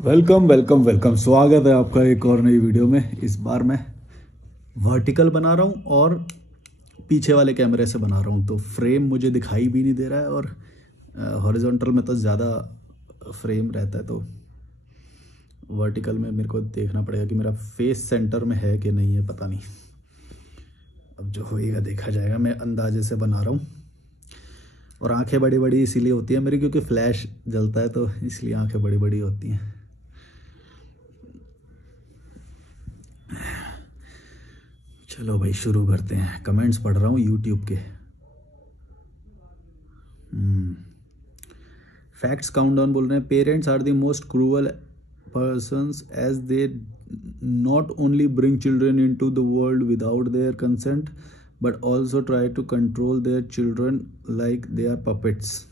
Welcome welcome welcome, स्वागत है आपका एक और नई वीडियो में। इस बार मैं वर्टिकल बना रहा हूँ और पीछे वाले कैमरे से बना रहा हूँ, तो फ्रेम मुझे दिखाई भी नहीं दे रहा है और हॉरिजॉन्टल में तो ज़्यादा फ्रेम रहता है, तो वर्टिकल में मेरे को देखना पड़ेगा कि मेरा फेस सेंटर में है कि नहीं है, पता नहीं। अब जो होएगा देखा जाएगा। मैं अंदाजे से बना रहा हूँ और आंखें बड़ी बड़ी इसीलिए होती है मेरी, क्योंकि फ्लैश जलता है तो इसलिए आंखें बड़ी बड़ी होती हैं। चलो भाई शुरू करते हैं। कमेंट्स पढ़ रहा हूँ यूट्यूब के। फैक्ट्स काउंटडाउन बोल रहे हैं, parents are the most cruel persons as they not only bring children into the world without their consent but also try to control their children like they are puppets.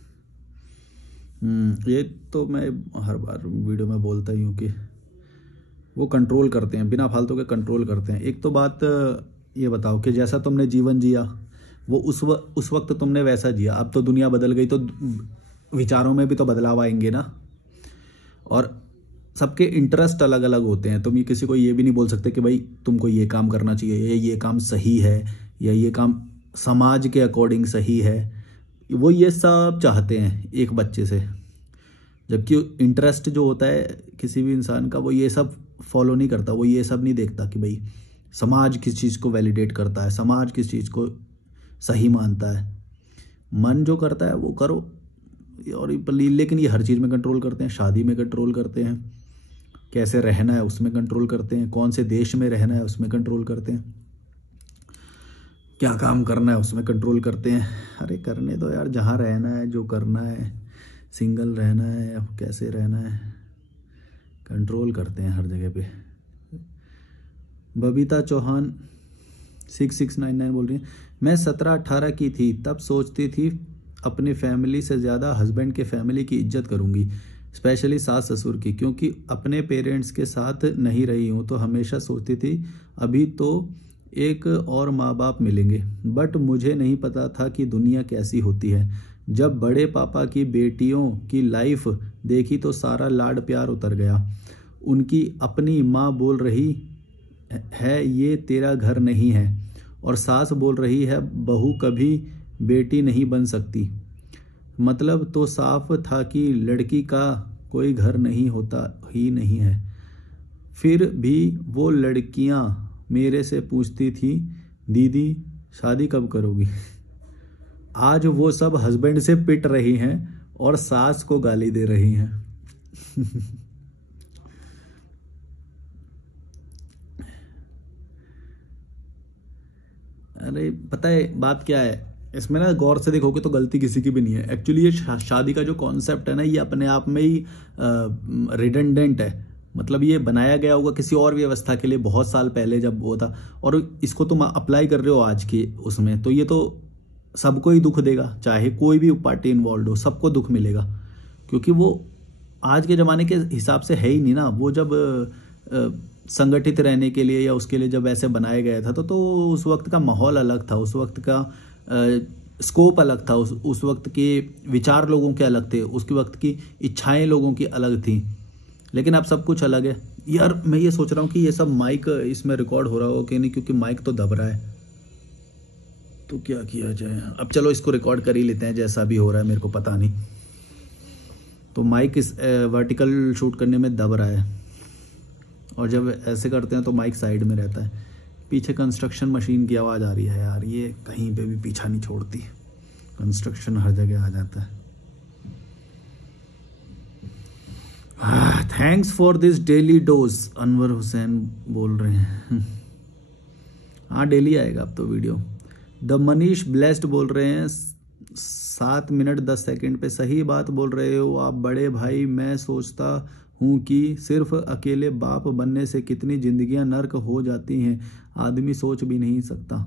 ये तो मैं हर बार video में बोलता ही हूँ कि वो कंट्रोल करते हैं, बिना फालतू के कंट्रोल करते हैं। एक तो बात ये बताओ कि जैसा तुमने जीवन जिया वो उस वक्त तुमने वैसा जिया। अब तो दुनिया बदल गई, तो विचारों में भी तो बदलाव आएंगे ना। और सबके इंटरेस्ट अलग अलग होते हैं। तुम ये किसी को ये भी नहीं बोल सकते कि भाई तुमको ये काम करना चाहिए, ये काम सही है या ये काम समाज के अकॉर्डिंग सही है। वो ये सब चाहते हैं एक बच्चे से, जबकि इंटरेस्ट जो होता है किसी भी इंसान का वो ये सब फॉलो नहीं करता। वो ये सब नहीं देखता कि भाई समाज किस चीज़ को वैलिडेट करता है, समाज किस चीज़ को सही मानता है। मन जो करता है वो करो। और लेकिन ये हर चीज़ में कंट्रोल करते हैं। शादी में कंट्रोल करते हैं, कैसे रहना है उसमें कंट्रोल करते हैं, कौन से देश में रहना है उसमें कंट्रोल करते हैं, क्या काम करना है उसमें कंट्रोल करते हैं। अरे करने दो यार, जहाँ रहना है, जो करना है, सिंगल रहना है या कैसे रहना है, कंट्रोल करते हैं हर जगह पे। बबीता चौहान 6699 बोल रही है, मैं 17-18 की थी तब सोचती थी अपनी फैमिली से ज़्यादा हस्बैंड के फैमिली की इज्जत करूँगी, स्पेशली सास ससुर की, क्योंकि अपने पेरेंट्स के साथ नहीं रही हूँ तो हमेशा सोचती थी अभी तो एक और माँ बाप मिलेंगे। बट मुझे नहीं पता था कि दुनिया कैसी होती है। जब बड़े पापा की बेटियों की लाइफ देखी तो सारा लाड प्यार उतर गया। उनकी अपनी माँ बोल रही है ये तेरा घर नहीं है, और सास बोल रही है बहू कभी बेटी नहीं बन सकती। मतलब तो साफ था कि लड़की का कोई घर नहीं होता ही नहीं है। फिर भी वो लड़कियां मेरे से पूछती थी दीदी शादी कब करोगी। आज वो सब हस्बैंड से पिट रही हैं और सास को गाली दे रही हैं। अरे पता है बात क्या है, इसमें ना गौर से देखोगे तो गलती किसी की भी नहीं है। एक्चुअली ये शादी का जो कॉन्सेप्ट है ना, ये अपने आप में ही रिडंडेंट है। मतलब ये बनाया गया होगा किसी और व्यवस्था के लिए बहुत साल पहले जब वो था, और इसको तुम अप्लाई कर रहे हो आज के उसमें, तो ये तो सबको ही दुख देगा। चाहे कोई भी पार्टी इन्वॉल्व हो, सबको दुख मिलेगा, क्योंकि वो आज के ज़माने के हिसाब से है ही नहीं ना। वो जब संगठित रहने के लिए या उसके लिए जब ऐसे बनाया गया था तो उस वक्त का माहौल अलग था, उस वक्त का स्कोप अलग था, उस वक्त के विचार लोगों के अलग थे, उसके वक्त की इच्छाएं लोगों की अलग थी। लेकिन अब सब कुछ अलग है यार। मैं ये सोच रहा हूँ कि ये सब माइक इसमें रिकॉर्ड हो रहा हो कि नहीं, क्योंकि माइक तो दब रहा है। तो क्या किया जाए, अब चलो इसको रिकॉर्ड कर ही लेते हैं, जैसा भी हो रहा है मेरे को पता नहीं। तो माइक इस वर्टिकल शूट करने में दब रहा है, और जब ऐसे करते हैं तो माइक साइड में रहता है। पीछे कंस्ट्रक्शन मशीन की आवाज़ आ रही है यार, ये कहीं पे भी पीछा नहीं छोड़ती। कंस्ट्रक्शन हर जगह आ जाता है। Thanks for this daily dose, Anwar Hussain बोल रहे हैं। हाँ डेली आएगा अब तो वीडियो। द मनीष ब्लेस्ड बोल रहे हैं 7 मिनट 10 सेकंड पे, सही बात बोल रहे हो आप बड़े भाई। मैं सोचता हूँ कि सिर्फ अकेले बाप बनने से कितनी जिंदगियां नर्क हो जाती हैं, आदमी सोच भी नहीं सकता।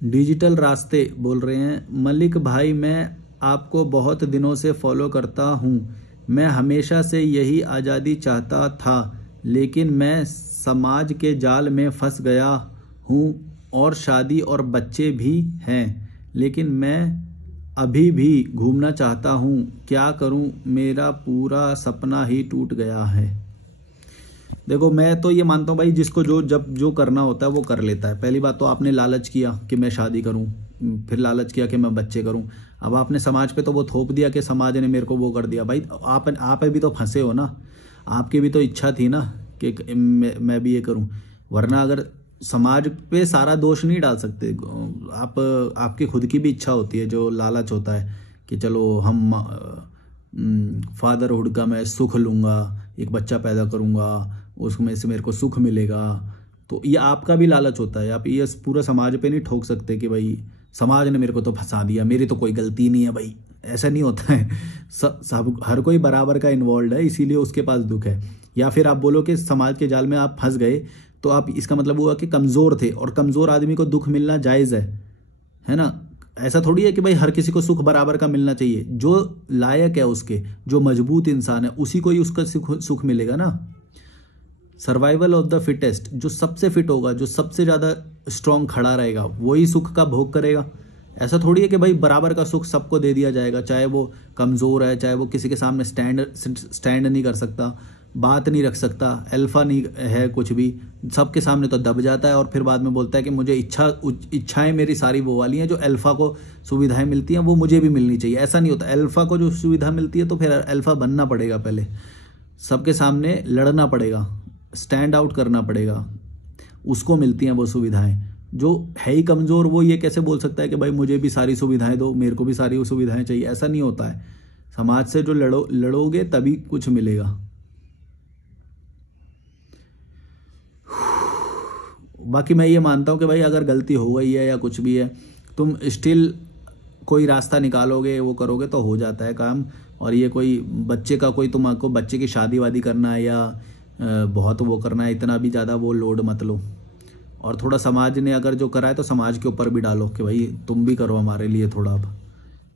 डिजिटल रास्ते बोल रहे हैं, मलिक भाई मैं आपको बहुत दिनों से फॉलो करता हूँ, मैं हमेशा से यही आज़ादी चाहता था, लेकिन मैं समाज के जाल में फंस गया हूँ और शादी और बच्चे भी हैं, लेकिन मैं अभी भी घूमना चाहता हूँ। क्या करूँ, मेरा पूरा सपना ही टूट गया है। देखो, मैं तो ये मानता हूँ भाई, जिसको जो करना होता है वो कर लेता है। पहली बात तो आपने लालच किया कि मैं शादी करूँ, फिर लालच किया कि मैं बच्चे करूँ। अब आपने समाज पे तो वो थोप दिया कि समाज ने मेरे को वो कर दिया। भाई आप भी तो फंसे हो ना, आपकी भी तो इच्छा थी ना कि मैं भी ये करूँ। वरना अगर समाज पे सारा दोष नहीं डाल सकते आप, आपकी खुद की भी इच्छा होती है, जो लालच होता है कि चलो हम फादरहुड का मैं सुख लूँगा, एक बच्चा पैदा करूँगा, उसमें से मेरे को सुख मिलेगा। तो ये आपका भी लालच होता है। आप ये पूरा समाज पे नहीं ठोक सकते कि भाई समाज ने मेरे को तो फंसा दिया, मेरी तो कोई गलती नहीं है। भाई ऐसा नहीं होता है। सब हर कोई बराबर का इन्वॉल्व है, इसीलिए उसके पास दुख है। या फिर आप बोलो कि समाज के जाल में आप फंस गए, तो आप इसका मतलब हुआ कि कमज़ोर थे, और कमज़ोर आदमी को दुख मिलना जायज़ है ना। ऐसा थोड़ी है कि भाई हर किसी को सुख बराबर का मिलना चाहिए। जो लायक है उसके, जो मजबूत इंसान है, उसी को ही उसका सुख मिलेगा ना। सर्वाइवल ऑफ द फिटेस्ट, जो सबसे फिट होगा, जो सबसे ज़्यादा स्ट्रांग खड़ा रहेगा, वही सुख का भोग करेगा। ऐसा थोड़ी है कि भाई बराबर का सुख सबको दे दिया जाएगा, चाहे वो कमज़ोर है, चाहे वो किसी के सामने स्टैंड नहीं कर सकता, बात नहीं रख सकता, अल्फा नहीं है कुछ भी, सबके सामने तो दब जाता है और फिर बाद में बोलता है कि मुझे इच्छाएं मेरी सारी वो वाली हैं, जो अल्फा को सुविधाएं मिलती हैं वो मुझे भी मिलनी चाहिए। ऐसा नहीं होता। अल्फा को जो सुविधा मिलती है तो फिर अल्फा बनना पड़ेगा, पहले सबके सामने लड़ना पड़ेगा, स्टैंड आउट करना पड़ेगा, उसको मिलती हैं वो सुविधाएं। जो है ही कमज़ोर, वो ये कैसे बोल सकता है कि भाई मुझे भी सारी सुविधाएं दो, मेरे को भी सारी सुविधाएं चाहिए। ऐसा नहीं होता है। समाज से जो लड़ोगे तभी कुछ मिलेगा। बाकी मैं ये मानता हूँ कि भाई अगर गलती हो गई है या कुछ भी है, तुम स्टिल कोई रास्ता निकालोगे, वो करोगे तो हो जाता है काम। और ये कोई बच्चे का, कोई तुमको बच्चे की शादी वादी करना है या बहुत वो करना है, इतना भी ज़्यादा वो लोड मत लो। और थोड़ा समाज ने अगर जो करा है तो समाज के ऊपर भी डालो कि भाई तुम भी करो हमारे लिए थोड़ा। अब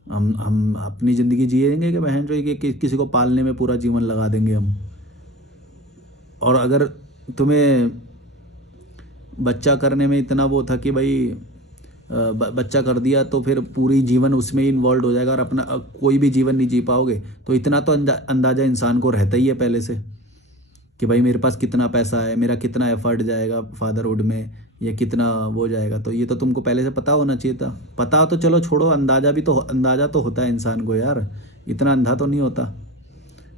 हम अपनी ज़िंदगी जिएंगे कि बहन जो कि किसी को पालने में पूरा जीवन लगा देंगे हम। और अगर तुम्हें बच्चा करने में इतना वो था कि भाई बच्चा कर दिया तो फिर पूरी जीवन उसमें ही इन्वॉल्व हो जाएगा और अपना कोई भी जीवन नहीं जी पाओगे, तो इतना तो अंदाज़ा इंसान को रहता ही है पहले से कि भाई मेरे पास कितना पैसा है, मेरा कितना एफर्ट जाएगा फादरहुड में, या कितना वो जाएगा। तो ये तो तुमको पहले से पता होना चाहिए था। पता तो चलो छोड़ो, अंदाज़ा तो होता है इंसान को यार, इतना अंधा तो नहीं होता।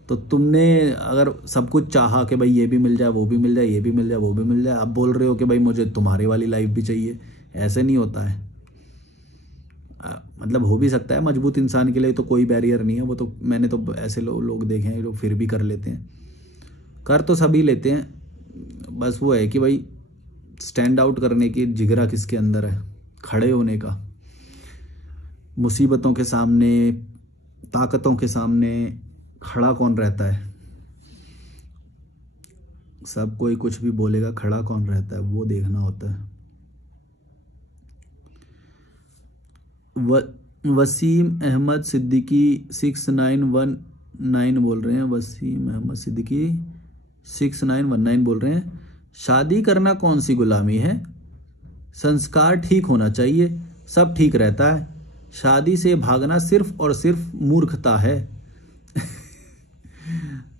तो तुमने अगर सब कुछ चाहा कि भाई ये भी मिल जाए, वो भी मिल जाए, ये भी मिल जाए, वो भी मिल जाए, अब बोल रहे हो कि भाई मुझे तुम्हारी वाली लाइफ भी चाहिए। ऐसे नहीं होता है। मतलब हो भी सकता है मजबूत इंसान के लिए तो कोई बैरियर नहीं है। वो तो मैंने तो ऐसे लोग देखे हैं जो फिर भी कर लेते हैं। कर तो सभी लेते हैं, बस वो है कि भाई स्टैंड आउट करने की जिगरा किसके अंदर है, खड़े होने का। मुसीबतों के सामने, ताकतों के सामने खड़ा कौन रहता है? सब कोई कुछ भी बोलेगा, खड़ा कौन रहता है वो देखना होता है। वसीम अहमद सिद्दीकी 6919 बोल रहे हैं। वसीम अहमद सिद्दीकी 6919 बोल रहे हैं, शादी करना कौन सी गुलामी है? संस्कार ठीक होना चाहिए, सब ठीक रहता है। शादी से भागना सिर्फ और सिर्फ मूर्खता है।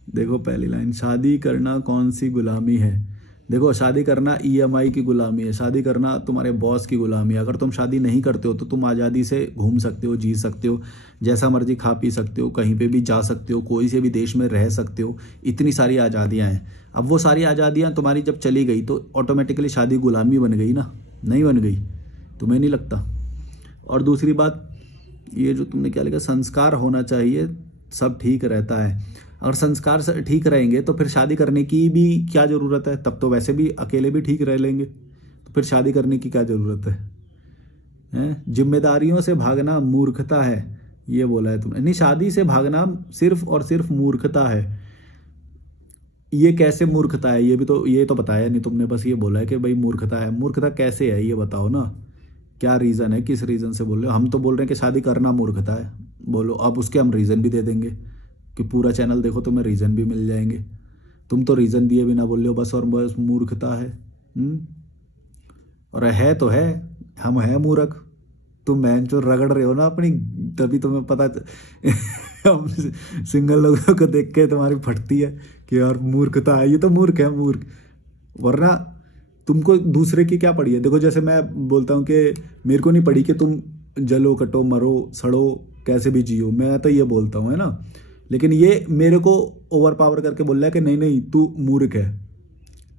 देखो पहली लाइन, शादी करना कौन सी गुलामी है। देखो शादी करना EMI की गुलामी है, शादी करना तुम्हारे बॉस की गुलामी है। अगर तुम शादी नहीं करते हो तो तुम आज़ादी से घूम सकते हो, जी सकते हो, जैसा मर्जी खा पी सकते हो, कहीं पे भी जा सकते हो, कोई से भी देश में रह सकते हो। इतनी सारी आज़ादियाँ हैं। अब वो सारी आज़ादियाँ तुम्हारी जब चली गई तो ऑटोमेटिकली शादी गुलामी बन गई ना? नहीं बन गई? तुम्हें नहीं लगता? और दूसरी बात, ये जो तुमने क्या लिखा, संस्कार होना चाहिए, सब ठीक रहता है। अगर संस्कार ठीक रहेंगे तो फिर शादी करने की भी क्या ज़रूरत है? तब तो वैसे भी अकेले भी ठीक रह लेंगे, तो फिर शादी करने की क्या ज़रूरत है? जिम्मेदारियों से भागना मूर्खता है, ये बोला है तुमने। नहीं, शादी से भागना सिर्फ और सिर्फ मूर्खता है। ये कैसे मूर्खता है? ये तो बताया नहीं तुमने, बस ये बोला है कि भाई मूर्खता है। मूर्खता कैसे है ये बताओ ना, क्या रीज़न है, किस रीज़न से बोल रहे हो? हम तो बोल रहे हैं कि शादी करना मूर्खता है। बोलो, अब उसके हम रीज़न भी दे देंगे। कि पूरा चैनल देखो, तुम्हें रीज़न भी मिल जाएंगे। तुम तो रीज़न दिए बिना बोल रहे हो बस और बस मूर्खता है। और है तो है, हम हैं मूर्ख। तुम मैन जो रगड़ रहे हो ना अपनी, तभी तुम्हें पता हम सिंगल लोगों को देख के तुम्हारी फटती है कि यार मूर्खता है, ये तो मूर्ख है मूर्ख। वरना तुमको दूसरे की क्या पड़ी है? देखो जैसे मैं बोलता हूँ कि मेरे को नहीं पड़ी कि तुम जलो कटो मरो सड़ो कैसे भी जियो, मैं तो ये बोलता हूँ, है ना। लेकिन ये मेरे को ओवर पावर करके बोल रहा है कि नहीं नहीं तू मूर्ख है,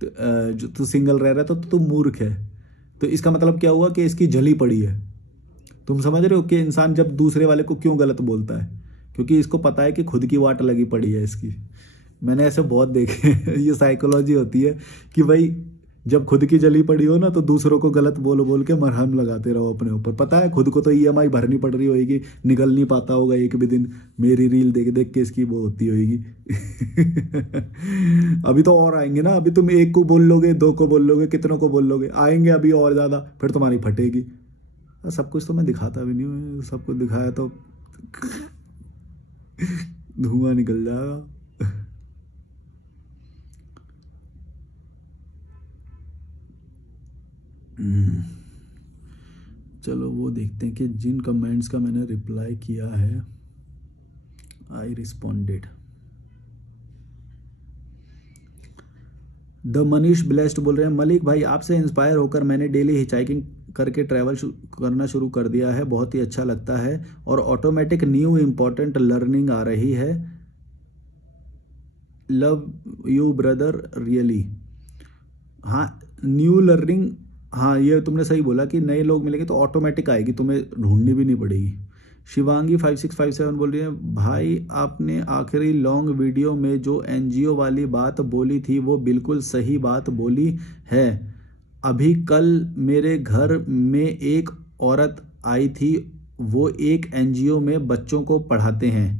जो तू सिंगल रह रहा है तो तू मूर्ख है। तो इसका मतलब क्या हुआ कि इसकी जली पड़ी है। तुम समझ रहे हो कि इंसान जब दूसरे वाले को क्यों गलत बोलता है? क्योंकि इसको पता है कि खुद की वाट लगी पड़ी है इसकी। मैंने ऐसे बहुत देखे ये साइकोलॉजी होती है कि भाई जब खुद की जली पड़ी हो ना तो दूसरों को गलत बोल बोल के मरहम लगाते रहो अपने ऊपर। पता है खुद को तो ईएमआई भरनी पड़ रही होगी, निकल नहीं पाता होगा एक भी दिन, मेरी रील देख देख के इसकी वो होती होगी। अभी तो और आएंगे ना, अभी तुम एक को बोल लोगे, दो को बोल लोगे, कितनों को बोल लोगे, आएंगे अभी और ज़्यादा, फिर तुम्हारी फटेगी। सब कुछ तो मैं दिखाता भी नहीं हूँ, सब कुछ दिखाया तो धुआं निकल जाएगा। चलो वो देखते हैं कि जिन कमेंट्स का मैंने रिप्लाई किया है। आई रिस्पॉन्डेड। द मनीष ब्लेस्ड बोल रहे हैं, मलिक भाई आपसे इंस्पायर होकर मैंने डेली हिचहाइकिंग करके ट्रैवल करना शुरू कर दिया है, बहुत ही अच्छा लगता है और ऑटोमेटिक न्यू इम्पोर्टेंट लर्निंग आ रही है। Love you brother really. हाँ न्यू लर्निंग, हाँ ये तुमने सही बोला कि नए लोग मिलेंगे तो ऑटोमेटिक आएगी, तुम्हें ढूंढनी भी नहीं पड़ेगी। शिवांगी 5657 बोल रही है, भाई आपने आखिरी लॉन्ग वीडियो में जो एनजीओ वाली बात बोली थी वो बिल्कुल सही बात बोली है। अभी कल मेरे घर में एक औरत आई थी, वो एक एनजीओ में बच्चों को पढ़ाते हैं,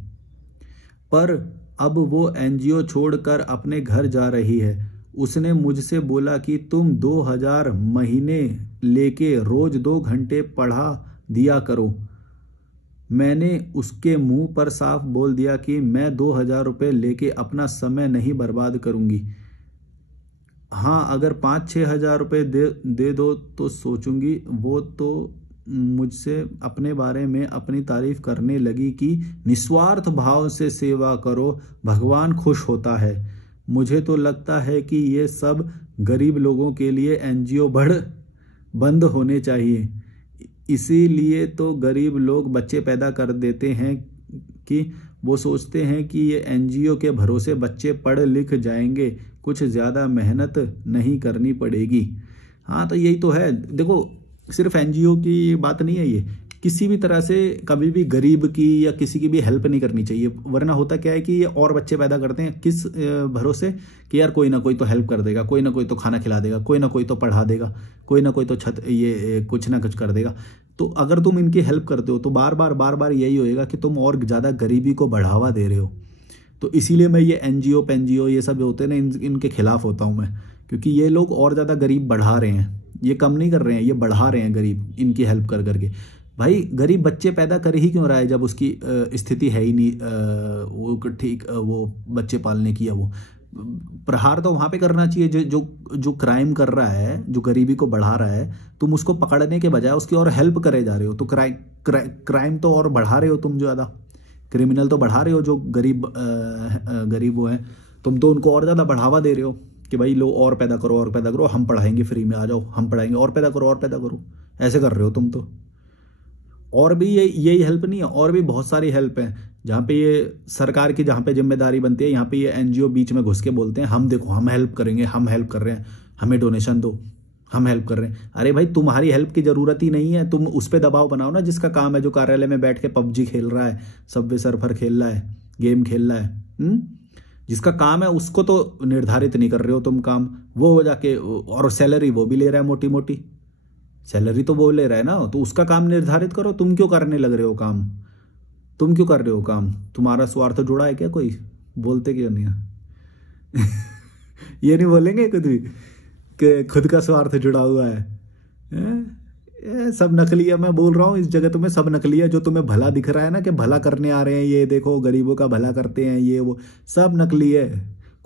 पर अब वो एनजीओ छोड़कर अपने घर जा रही है। उसने मुझसे बोला कि तुम 2000 महीने लेके रोज 2 घंटे पढ़ा दिया करो। मैंने उसके मुंह पर साफ बोल दिया कि मैं 2000 रुपये लेके अपना समय नहीं बर्बाद करूंगी। हाँ अगर 5-6 हज़ार रुपये दे दो तो सोचूंगी। वो तो मुझसे अपने बारे में अपनी तारीफ करने लगी कि निस्वार्थ भाव से सेवा करो, भगवान खुश होता है। मुझे तो लगता है कि ये सब गरीब लोगों के लिए एनजीओ बंद होने चाहिए। इसीलिए तो गरीब लोग बच्चे पैदा कर देते हैं कि वो सोचते हैं कि ये एनजीओ के भरोसे बच्चे पढ़ लिख जाएंगे, कुछ ज़्यादा मेहनत नहीं करनी पड़ेगी। हाँ तो यही तो है। देखो सिर्फ एनजीओ की बात नहीं है, ये किसी भी तरह से कभी भी गरीब की या किसी की भी हेल्प नहीं करनी चाहिए। वरना होता क्या है कि ये और बच्चे पैदा करते हैं किस भरोसे कि यार कोई ना कोई तो हेल्प कर देगा, कोई ना कोई तो खाना खिला देगा, कोई ना कोई तो पढ़ा देगा, कोई ना कोई तो छत ये कुछ ना कुछ कर देगा। तो अगर तुम इनकी हेल्प करते हो तो बार बार यही होएगा कि तुम और ज़्यादा गरीबी को बढ़ावा दे रहे हो। तो इसीलिए मैं ये एनजीओ पेनजीओ ये सब होते हैं ना, इनके खिलाफ होता हूँ मैं, क्योंकि ये लोग और ज़्यादा गरीब बढ़ा रहे हैं, ये कम नहीं कर रहे हैं, ये बढ़ा रहे हैं गरीब इनकी हेल्प कर करके। भाई गरीब बच्चे पैदा कर ही क्यों रहा है जब उसकी स्थिति है ही नहीं वो ठीक वो बच्चे पालने की, या वो प्रहार तो वहाँ पे करना चाहिए जो जो जो क्राइम कर रहा है, जो गरीबी को बढ़ा रहा है। तुम उसको पकड़ने के बजाय उसकी और हेल्प करे जा रहे हो, तो क्राइम तो और बढ़ा रहे हो तुम, ज़्यादा क्रिमिनल तो बढ़ा रहे हो। जो गरीब वो हैं तुम तो उनको और ज़्यादा बढ़ावा दे रहे हो कि भाई लो और पैदा करो और पैदा करो, हम पढ़ाएंगे फ्री में, आ जाओ हम पढ़ाएंगे, और पैदा करो और पैदा करो, ऐसे कर रहे हो तुम तो। और भी यही हेल्प नहीं है, और भी बहुत सारी हेल्प है जहाँ पे ये सरकार की जहाँ पे जिम्मेदारी बनती है, यहाँ पे ये एनजीओ बीच में घुस के बोलते हैं हम देखो हम हेल्प करेंगे, हम हेल्प कर रहे हैं, हमें डोनेशन दो, हम हेल्प कर रहे हैं। अरे भाई तुम्हारी हेल्प की ज़रूरत ही नहीं है, तुम उस पर दबाव बनाओ ना जिसका काम है, जो कार्यालय में बैठ के पबजी खेल रहा है, सबवे सर्फर खेल रहा है, गेम खेल रहा है, जिसका काम है उसको तो निर्धारित नहीं कर रहे हो तुम काम। वो जाके और सैलरी वो भी ले रहा है, मोटी मोटी सैलरी तो वो ले रहा है ना, तो उसका काम निर्धारित करो। तुम क्यों करने लग रहे हो काम? तुम क्यों कर रहे हो काम? तुम्हारा स्वार्थ जुड़ा है क्या? कोई बोलते क्यों नहीं है? ये नहीं बोलेंगे खुद भी कि खुद का स्वार्थ जुड़ा हुआ है, सब नकली है, मैं बोल रहा हूँ इस जगत में सब नकली है। जो तुम्हें भला दिख रहा है ना कि भला करने आ रहे हैं, ये देखो गरीबों का भला करते हैं, ये वो, सब नकली है।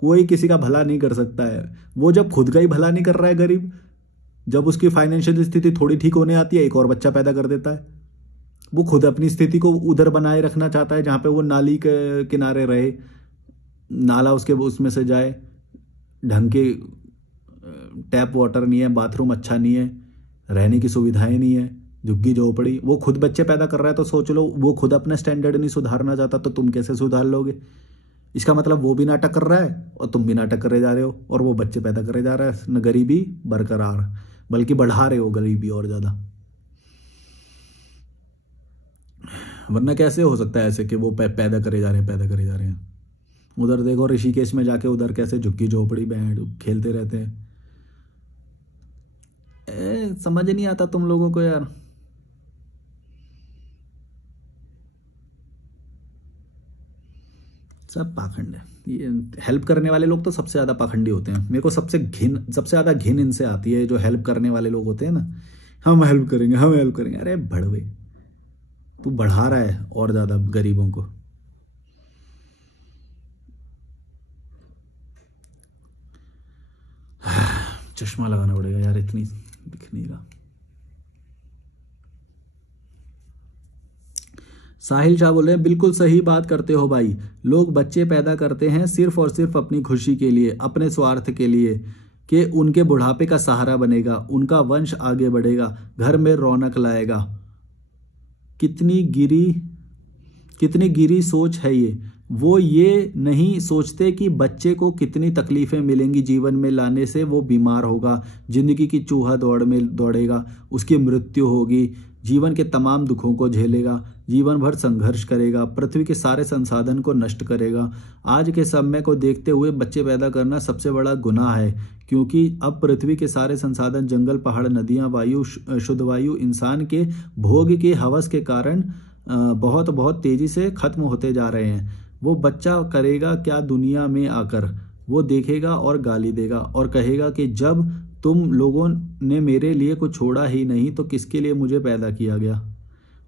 कोई किसी का भला नहीं कर सकता है। वो जब खुद का ही भला नहीं कर रहा है गरीब, जब उसकी फाइनेंशियल स्थिति थोड़ी ठीक होने आती है, एक और बच्चा पैदा कर देता है। वो खुद अपनी स्थिति को उधर बनाए रखना चाहता है जहाँ पे वो नाली के किनारे रहे, नाला उसके उसमें से जाए, ढंग के टैप वाटर नहीं है, बाथरूम अच्छा नहीं है, रहने की सुविधाएं नहीं है, झुग्गी झोपड़ी। वो खुद बच्चे पैदा कर रहा है, तो सोच लो वो खुद अपना स्टैंडर्ड नहीं सुधारना चाहता, तो तुम कैसे सुधार लोगे? इसका मतलब वो भी नाटक कर रहा है और तुम भी नाटक करे जा रहे हो, और वो बच्चे पैदा करे जा रहा है, न गरीबी बरकरार, बल्कि बढ़ा रहे हो गरीबी और ज़्यादा। वरना कैसे हो सकता है ऐसे कि वो पैदा करे जा रहे हैं, पैदा करे जा रहे हैं। उधर देखो ऋषिकेश में जाके, उधर कैसे झुग्गी झोपड़ी बैंड खेलते रहते हैं। समझ नहीं आता तुम लोगों को यार। सब पाखंड है। ये हेल्प करने वाले लोग तो सबसे ज़्यादा पाखंडी होते हैं। मेरे को सबसे ज़्यादा घिन इनसे आती है, जो हेल्प करने वाले लोग होते हैं ना। हम हेल्प करेंगे, हम हेल्प करेंगे। अरे भड़वे, तू बढ़ा रहा है और ज़्यादा गरीबों को। चश्मा लगाना पड़ेगा यार, इतनी दिख नहीं रहा। साहिल शाह बोले बिल्कुल सही बात करते हो भाई। लोग बच्चे पैदा करते हैं सिर्फ और सिर्फ अपनी खुशी के लिए, अपने स्वार्थ के लिए, कि उनके बुढ़ापे का सहारा बनेगा, उनका वंश आगे बढ़ेगा, घर में रौनक लाएगा। कितनी गिरी सोच है ये। वो ये नहीं सोचते कि बच्चे को कितनी तकलीफें मिलेंगी जीवन में लाने से। वो बीमार होगा, जिंदगी की चूहा दौड़ में दौड़ेगा, उसकी मृत्यु होगी, जीवन के तमाम दुखों को झेलेगा, जीवन भर संघर्ष करेगा, पृथ्वी के सारे संसाधन को नष्ट करेगा। आज के समय को देखते हुए बच्चे पैदा करना सबसे बड़ा गुनाह है, क्योंकि अब पृथ्वी के सारे संसाधन, जंगल, पहाड़, नदियाँ, वायु, शुद्ध वायु, इंसान के भोग के हवस के कारण बहुत बहुत तेजी से खत्म होते जा रहे हैं। वो बच्चा करेगा क्या दुनिया में आकर? वो देखेगा और गाली देगा और कहेगा कि जब तुम लोगों ने मेरे लिए कुछ छोड़ा ही नहीं तो किसके लिए मुझे पैदा किया गया।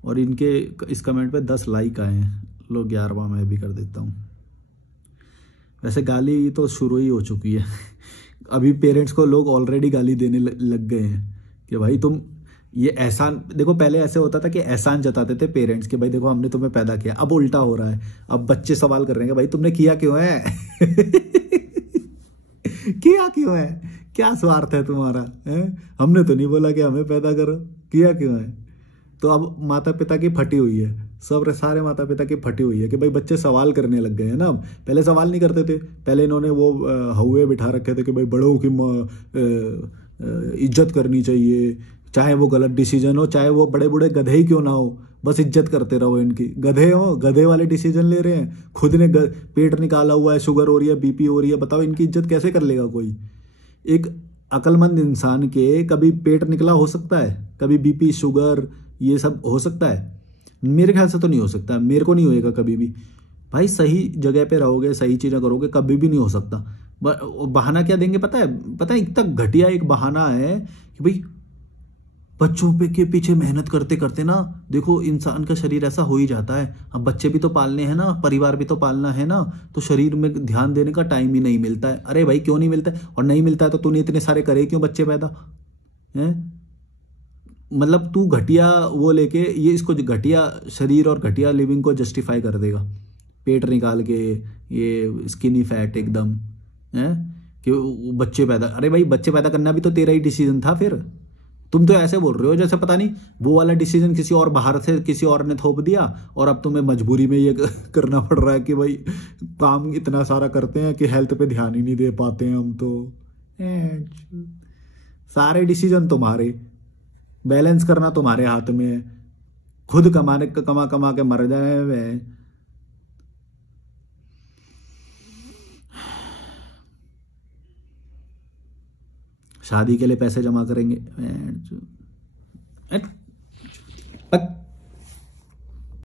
और इनके इस कमेंट पे 10 लाइक आए हैं। लो 11वां मैं भी कर देता हूँ। वैसे गाली तो शुरू ही हो चुकी है। अभी पेरेंट्स को लोग ऑलरेडी गाली देने लग गए हैं कि भाई तुम ये एहसान देखो। पहले ऐसे होता था कि एहसान जताते थे पेरेंट्स के, भाई देखो हमने तुम्हें पैदा किया। अब उल्टा हो रहा है, अब बच्चे सवाल कर रहे हैं कि भाई तुमने किया क्यों है? किया क्यों है? क्या स्वार्थ है तुम्हारा है? हमने तो नहीं बोला कि हमें पैदा करो, किया क्यों है? तो अब माता पिता की फटी हुई है, सब सारे माता पिता की फटी हुई है कि भाई बच्चे सवाल करने लग गए हैं ना। अब पहले सवाल नहीं करते थे। पहले इन्होंने वो हौवे बिठा रखे थे कि भाई बड़ों की इज्जत करनी चाहिए, चाहे वो गलत डिसीजन हो, चाहे वो बड़े बूढ़े गधे ही क्यों ना हो, बस इज्जत करते रहो इनकी। गधे हो, गधे वाले डिसीजन ले रहे हैं, खुद ने पेट निकाला हुआ है, शुगर हो रही है, बीपी हो रही है, बताओ इनकी इज्जत कैसे कर लेगा कोई? एक अक्लमंद इंसान के कभी पेट निकला हो सकता है? कभी बीपी, शुगर, ये सब हो सकता है? मेरे ख्याल से तो नहीं हो सकता, मेरे को नहीं होएगा कभी भी। भाई सही जगह पे रहोगे, सही चीज़ें करोगे, कभी भी नहीं हो सकता। बहाना क्या देंगे पता है इतना घटिया एक बहाना है कि भाई बच्चों पे के पीछे मेहनत करते करते ना देखो इंसान का शरीर ऐसा हो ही जाता है। अब बच्चे भी तो पालने हैं ना, परिवार भी तो पालना है ना, तो शरीर में ध्यान देने का टाइम ही नहीं मिलता है। अरे भाई क्यों नहीं मिलता है? और नहीं मिलता है तो तूने इतने सारे करे क्यों बच्चे पैदा? हैं? मतलब तू घटिया वो लेके ये इसको घटिया शरीर और घटिया लिविंग को जस्टिफाई कर देगा, पेट निकाल के, ये स्किनी फैट एकदम है कि बच्चे पैदा। अरे भाई बच्चे पैदा करना भी तो तेरा ही डिसीजन था। फिर तुम तो ऐसे बोल रहे हो जैसे पता नहीं वो वाला डिसीजन किसी और बाहर से किसी और ने थोप दिया और अब तुम्हें मजबूरी में ये करना पड़ रहा है कि भाई काम इतना सारा करते हैं कि हेल्थ पे ध्यान ही नहीं दे पाते हैं हम तो। सारे डिसीजन तुम्हारे, बैलेंस करना तुम्हारे हाथ में है। खुद कमा कमा के मर जाए वे। शादी के लिए पैसे जमा करेंगे।